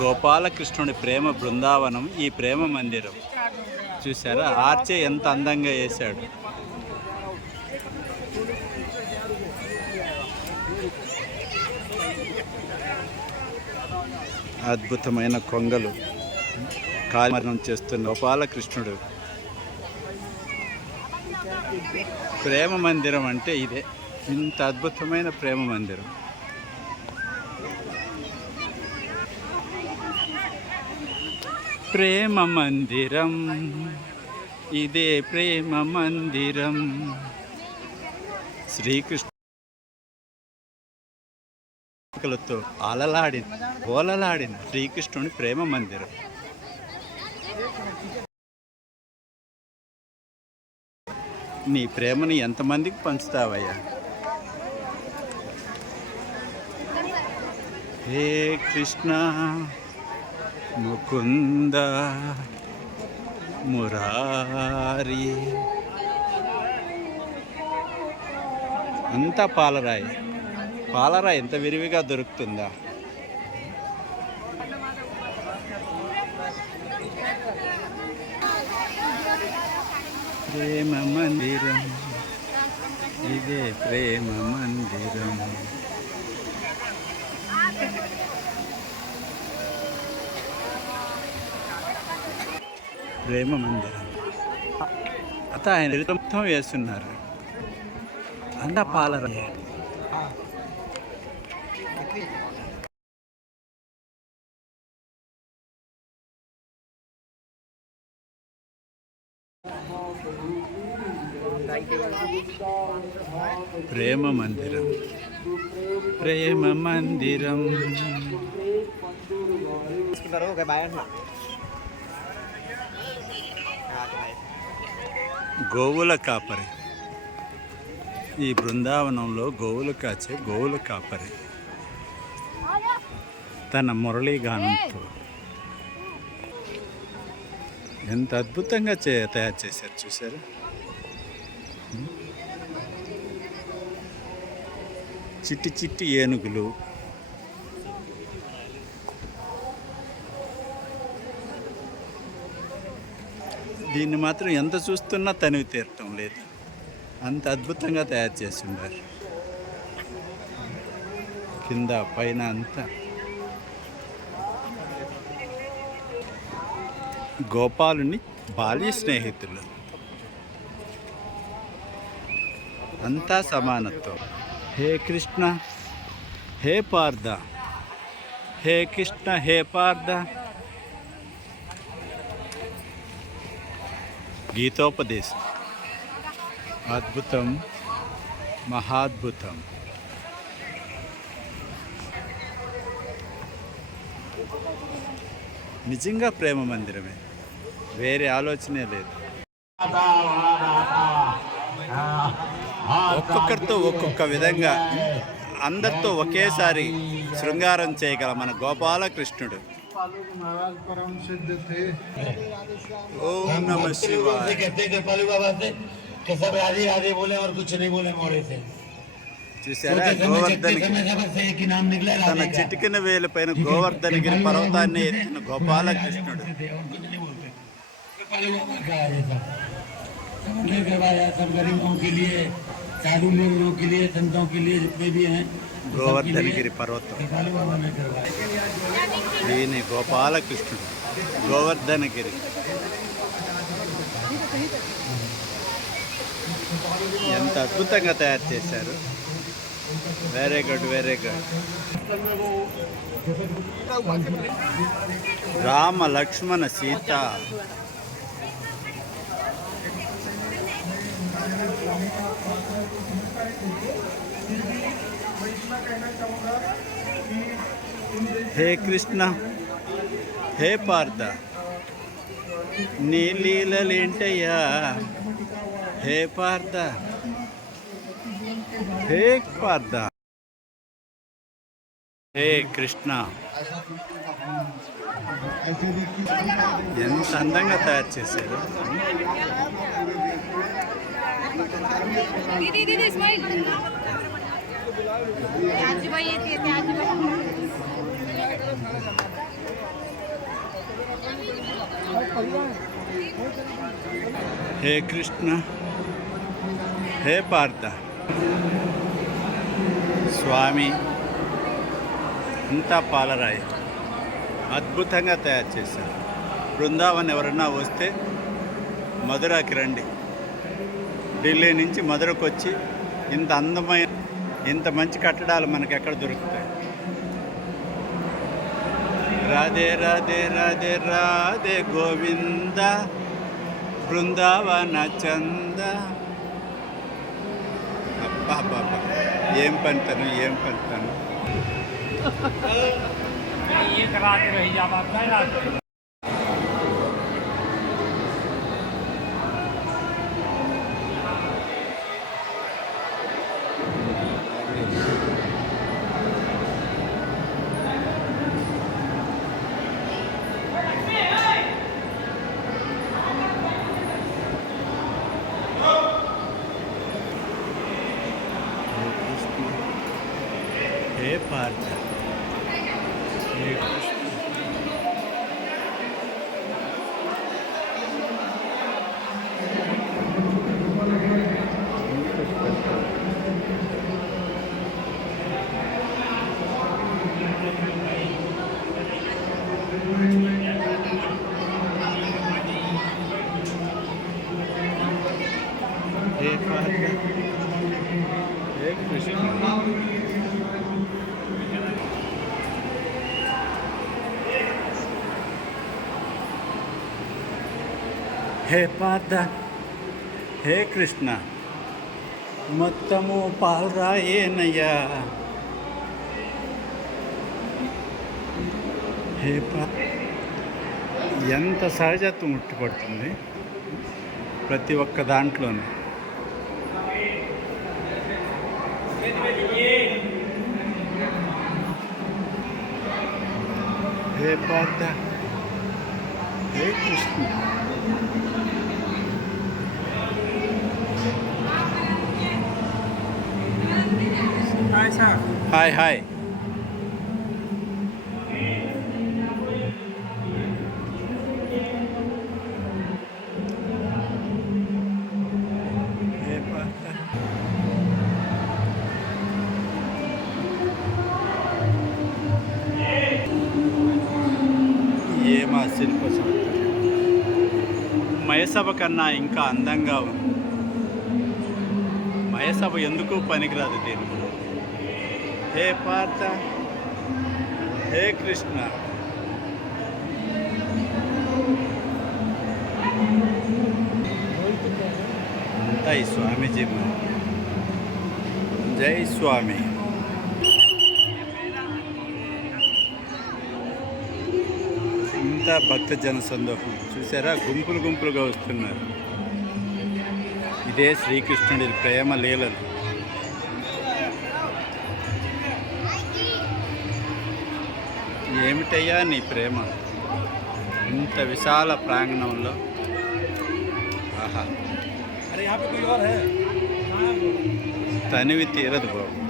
గోపాలకృష్ణుడి ప్రేమ బృందావనం ఈ ప్రేమ మందిరం. చూసారా ఆర్చే ఎంత అందంగా వేశాడు. అద్భుతమైన కొంగలు కాలిమరణం చేస్తున్న గోపాలకృష్ణుడు. ప్రేమ మందిరం అంటే ఇదే. ఇంత అద్భుతమైన ప్రేమ మందిరం. ప్రేమ మందిరం. ఇదే ప్రేమ మందిరం. శ్రీకృష్ణ తో ఓలలాడింది ఓలలాడిన శ్రీకృష్ణుని ప్రేమ మందిరం. నీ ప్రేమని ఎంతమందికి పంచుతావయ్యా? హే కృష్ణ. ముకుంద మురారి. అంతా పాలరాయి. పాలరాయి ఎంత విరివిగా దొరుకుతుందా? ప్రేమ మందిరం. ఇదే ప్రేమ మందిరం. ప్రేమ మందిరం. అత ఆయన చరిత్ర మొత్తం వేస్తున్నారు. అంతా పాలరాయి. ప్రేమ మందిరం. ప్రేమ మందిరం. తీసుకుంటారు ఒక బాయ్ అంటున్నా. గోవుల కాపరి. ఈ బృందావనంలో గోవులు కాచే గోవుల కాపరి. తన మురళీగానంతో ఎంత అద్భుతంగా చే తయారు చేశారు చూసారు చిట్టి చిట్టి ఏనుగులు దీన్ని మాత్రం ఎంత చూస్తున్నా తనివి తీరటం లేదు. అంత అద్భుతంగా తయారు చేసి ఉన్నారు కింద పైన అంతా. గోపాలుని బాల్య స్నేహితులు. అంతా సమానత్వం. హే కృష్ణ హే పార్థ. హే కృష్ణ హే పార్థ. గీతోపదేశం. అద్భుతం మహాద్భుతం. నిజంగా ప్రేమ మందిరమే. వేరే ఆలోచనే లేదు. ఒక్కొక్కరితో ఒక్కొక్క విధంగా అందరితో ఒకేసారి శృంగారం చేయగల మన గోపాలకృష్ణుడు. महाराज परम सिद्ध थे ఓం నమ శివాయ कहते कि पालू बाबा से कि सब राधे राधे बोले और कुछ नहीं बोले मोड़े से చూసారా सोते समय जगते గోవర్ధన్ समय सब से एक ही नाम निकला తన राधे का చిటికిన వేలు పైన గోవర్ధనగిరి పర్వతాన్ని ఎత్తిన గోపాలకృష్ణుడు थे और कुछ नहीं बोलते फिर पालू बाबा का है सब सब उन्हें करवाया सब गरीबों के लिए साधु लोगों के लिए संतों के लिए जितने भी हैं सबके लिए గోవర్ధనగిరి పర్వతం पालू बाबा ने करवाया దీని గోపాలకృష్ణుడు గోవర్ధనగిరి ఎంత అద్భుతంగా తయారు చేశారు very good very good Rama Lakshmana Sita హే కృష్ణ హే పార్థ నీ లీలలేంటయ్యా? హే పార్థ హే పార్థ హే కృష్ణ. ఎంత అందంగా తయారు చేశారు. दीदी दीदी स्माइल त्याजी बाई येते त्याजी बाई హే కృష్ణ హే పార్థ స్వామి అంతా పాలరాయి అద్భుతంగా తయారు చేశారు బృందావన్ ఎవరన్నా వస్తే మధురాకి రండి ఢిల్లీ నుంచి మధురకు వచ్చి ఇంత అందమైన ఇంత మంచి కట్టడాలు మనకి ఎక్కడ దొరుకుతాయి? రాధే రాధే రాధే రాధే గోవింద బృందావన చంద. అబ్బా అబ్బా ఏం పంటను ఏం పంటను? Nerede? Niye Thank you. హే పార్థ హే కృష్ణ హే మొత్తము పాలరాయేనయ్యా. హే పా ఎంత సహజత్వం ఉట్టిపడుతుంది ప్రతి ఒక్క దాంట్లోనూ. హే పార్థ హే కృష్ణ. హాయ్ హాయ్ ఏ పాట ఏమా శిల్ప సౌందర్యం మయసభ కన్నా ఇంకా అందంగా ఉంది మయసభ ఎందుకు పనికిరాదు దీనికి హే పార్థ హే కృష్ణ. జై ఈ స్వామీజీ జై స్వామి. ఇంత భక్త జన సందోహం. చూసారా? గుంపులు గుంపులుగా వస్తున్నారు. ఇదే శ్రీకృష్ణుడి ప్రేమ లీలలు. ఏమిటయ్యా నీ ప్రేమ? ఇంత విశాల ప్రాంగణంలో? ఆహా. తనివి తీరదు బాబు.